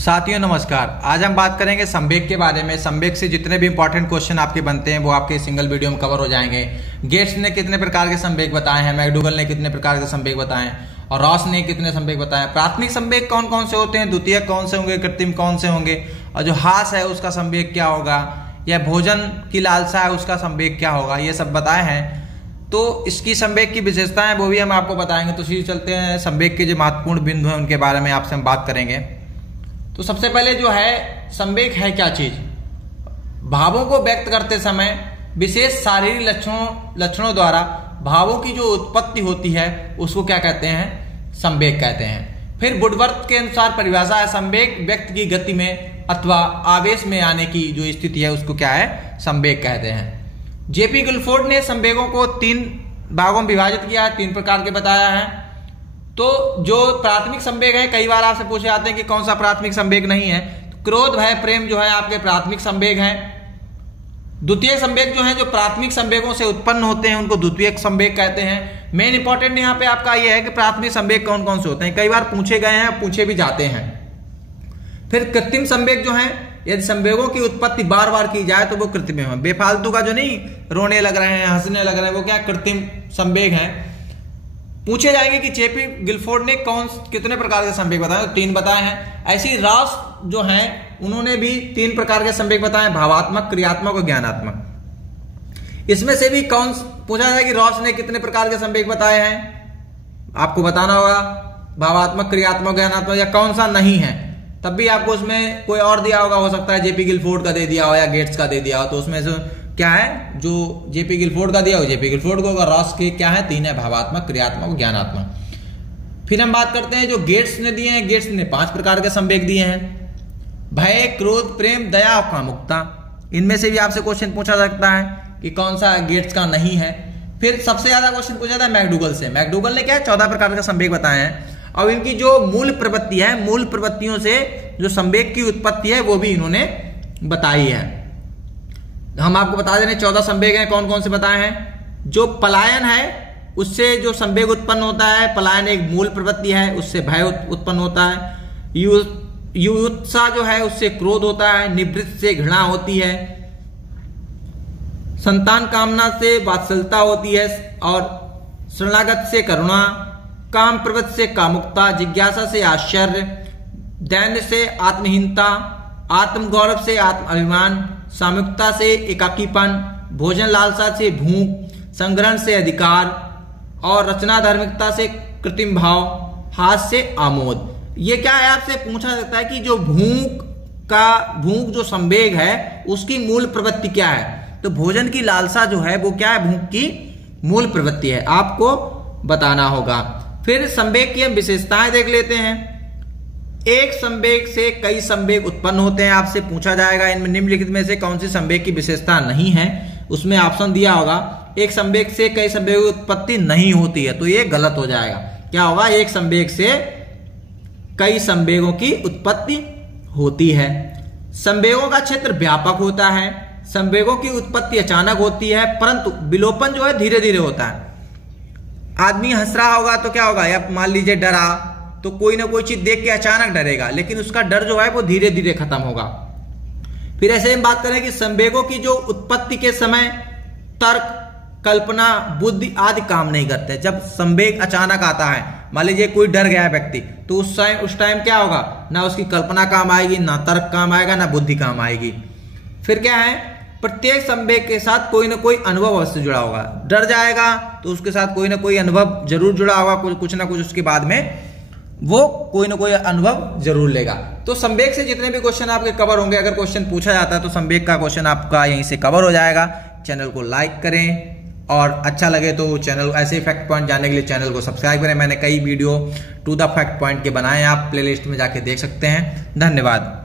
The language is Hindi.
साथियों नमस्कार। आज हम बात करेंगे संवेग के बारे में। संवेग से जितने भी इंपॉर्टेंट क्वेश्चन आपके बनते हैं वो आपके सिंगल वीडियो में कवर हो जाएंगे। गेट्स ने कितने प्रकार के संवेग बताए हैं, मैकडूगल ने कितने प्रकार के संवेग बताए हैं और रॉस ने कितने संवेग बताए हैं। प्राथमिक संवेग कौन कौन से होते हैं, द्वितीयक कौन से होंगे, कृत्रिम कौन से होंगे, और जो हास है उसका संवेग क्या होगा, या भोजन की लालसा है उसका संवेग क्या होगा, ये सब बताए हैं। तो इसकी संवेग की विशेषताएं वो भी हम आपको बताएंगे। तो सीधे चलते हैं, संवेग के जो महत्वपूर्ण बिंदु हैं उनके बारे में आपसे हम बात करेंगे। तो सबसे पहले जो है संवेग है क्या चीज। भावों को व्यक्त करते समय विशेष शारीरिक लक्षणों द्वारा भावों की जो उत्पत्ति होती है उसको क्या कहते हैं, संवेग कहते हैं। फिर वुडवर्थ के अनुसार परिभाषा है, संवेग व्यक्ति की गति में अथवा आवेश में आने की जो स्थिति है उसको क्या है, संवेग कहते हैं। जेपी गिलफोर्ड ने संवेगों को 3 भागों में विभाजित किया है, 3 प्रकार के बताया है। तो जो प्राथमिक संवेग है, कई बार आपसे पूछे जाते हैं कि कौन सा प्राथमिक संवेग नहीं है, तो क्रोध भय प्रेम जो है आपके प्राथमिक संवेग हैं। द्वितीय संवेग जो है, जो प्राथमिक संवेगों से उत्पन्न होते हैं उनको द्वितीयक संवेग कहते हैं। मेन इंपॉर्टेंट यहाँ पे आपका यह है कि प्राथमिक संवेग कौन कौन से होते हैं, कई बार पूछे गए हैं, पूछे भी जाते हैं। फिर कृत्रिम संवेग जो है, यदि संवेगों की उत्पत्ति बार बार की जाए तो वो कृत्रिम है। बेफालतू का जो नहीं रोने लग रहे हैं, हंसने लग रहे हैं, वो क्या कृत्रिम संवेग है। पूछे जाएंगे कि जेपी गिलफोर्ड ने कितने प्रकार के संवेग बताए, तो 3 बताए हैं। ऐसी रॉस जो हैं उन्होंने भी 3 प्रकार के संवेग बताए, भावात्मक, क्रियात्मक और ज्ञानात्मक। इसमें से भी कौन पूछा जाए कि रॉस ने कितने प्रकार के संवेग बताए हैं, आपको बताना होगा, भावात्मक, क्रियात्मक, ज्ञानात्मक, या कौन सा नहीं है। तब भी आपको उसमें कोई और दिया होगा, हो सकता है जेपी गिलफोर्ड का दे दिया हो या गेट्स का दे दिया हो। तो उसमें से क्या है, जो जेपी गिलफोर्ड का दिया हो जेपी गिलफोर्ड को होगा, रॉस के क्या है 3 है, भावात्मक, क्रियात्मक, ज्ञानात्मक। फिर हम बात करते हैं जो गेट्स ने दिए हैं। गेट्स ने 5 प्रकार के संवेग दिए हैं, भय, क्रोध, प्रेम, दया और कामुकता। इनमें से भी आपसे क्वेश्चन पूछा सकता है कि कौन सा गेट्स का नहीं है। फिर सबसे ज्यादा क्वेश्चन पूछा था मैकडूगल से। मैकडूगल ने क्या है 14 प्रकार के संवेग बताए हैं, और इनकी जो मूल प्रवृत्ति है, मूल प्रवृत्तियों से जो संवेग की उत्पत्ति है वो भी इन्होंने बताई है। हम आपको बता दें 14 संवेग हैं, कौन कौन से बताए हैं। जो पलायन है उससे जो संवेग उत्पन्न होता है, पलायन एक मूल प्रवृत्ति है, उससे भय उत्पन्न होता है। युत्सा जो है उससे क्रोध होता है। निवृत्त से घृणा होती है। संतान कामना से वात्सलता होती है, और शरणागत से करुणा। काम प्रवृत्ति से कामुकता। जिज्ञासा से आश्चर्य। दैन्य से आत्महीनता। आत्मगौरव से आत्म अभिमान। सामुकता से एकाकीपन। भोजन लालसा से भूख। संग्रहण से अधिकार, और रचना धार्मिकता से कृत्रिम भाव। हास से आमोद। ये क्या है, आपसे पूछा जाता है कि जो भूख जो संवेग है उसकी मूल प्रवृत्ति क्या है। तो भोजन की लालसा जो है वो क्या है, भूख की मूल प्रवृत्ति है, आपको बताना होगा। फिर संवेग की हम विशेषताएं देख लेते हैं। एक संवेग से कई संवेग उत्पन्न होते हैं, आपसे पूछा जाएगा इनमें निम्नलिखित में से कौन सी संवेग की विशेषता नहीं है। उसमें ऑप्शन दिया होगा, एक संवेग से कई संवेगों की उत्पत्ति नहीं होती है, तो ये गलत हो जाएगा। क्या होगा, एक संवेग से कई संवेगों की उत्पत्ति होती है। संवेगों का क्षेत्र व्यापक होता है। संवेगों की उत्पत्ति अचानक होती है, परंतु विलोपन जो है धीरे धीरे होता है। आदमी हंस रहा होगा तो क्या होगा, या मान लीजिए डरा, तो कोई ना कोई चीज देख के अचानक डरेगा, लेकिन उसका डर जो है वो धीरे धीरे खत्म होगा। फिर ऐसे हम बात करें कि संवेगों की जो उत्पत्ति के समय तर्क, कल्पना, बुद्धि आदि काम नहीं करते। जब संवेग अचानक आता है, मान लीजिए कोई डर गया है व्यक्ति, तो उस टाइम क्या होगा, ना उसकी कल्पना काम आएगी, ना तर्क काम आएगा, ना बुद्धि काम आएगी। फिर क्या है, प्रत्येक संवेग के साथ कोई ना कोई अनुभव अवश्य जुड़ा होगा। डर जाएगा तो उसके साथ कोई ना कोई अनुभव जरूर जुड़ा होगा, कुछ ना कुछ उसके बाद में वो कोई ना कोई अनुभव जरूर लेगा। तो संवेग से जितने भी क्वेश्चन आपके कवर होंगे, अगर क्वेश्चन पूछा जाता है तो संवेग का क्वेश्चन आपका यहीं से कवर हो जाएगा। चैनल को लाइक करें, और अच्छा लगे तो चैनल ऐसे फैक्ट पॉइंट जानने के लिए चैनल को सब्सक्राइब करें। मैंने कई video to the fact point के बनाए हैं, आप प्लेलिस्ट में जाके देख सकते हैं। धन्यवाद।